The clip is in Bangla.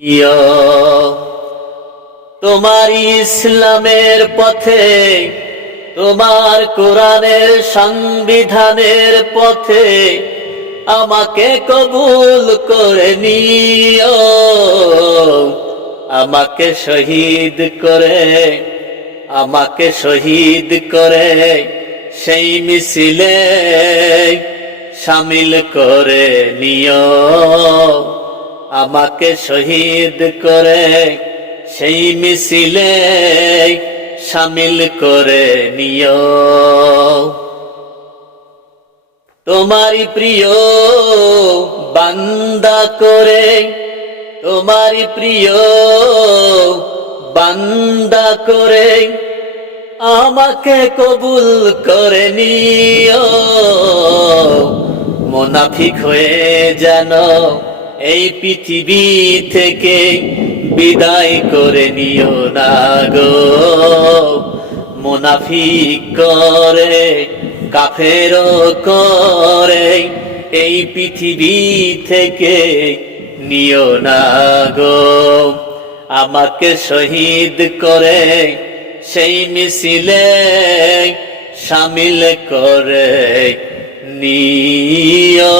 ইয়া তোমার ইসলামের পথে, তোমার কোরআনের সংবিধানের পথে আমাকে কবুল করে নিও, আমাকে শহীদ করে, আমাকে শহীদ করে সেই মিছিলে শামিল করে নিও, আমাকে শহীদ করে সেই মিছিলে শামিল করে নিও। তোমারই প্রিয় বান্দা করে, তোমারই প্রিয় বান্দা করে আমাকে কবুল করে নিও, মুনাফিক হয়ে যেন এই পৃথিবী থেকে বিদায় করে নিও না গো, মুনাফিক করে কাফের করে এই পৃথিবী থেকে নিও না গো, আমাকে শহীদ করে সেই মিছিলে শামিল করে নিও।